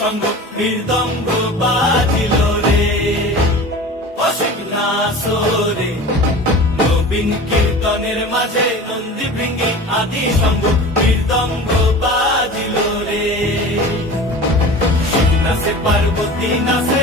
সঙ্গ মৃদঙ্গ বাজিল রে। অসীম নাসরে নবীন কীর্তনের মাঝে নন্দী ভৃঙ্গি আদি সঙ্গ মৃদঙ্গ বাজিল রে। শিব নাচে পার্বতী নাচে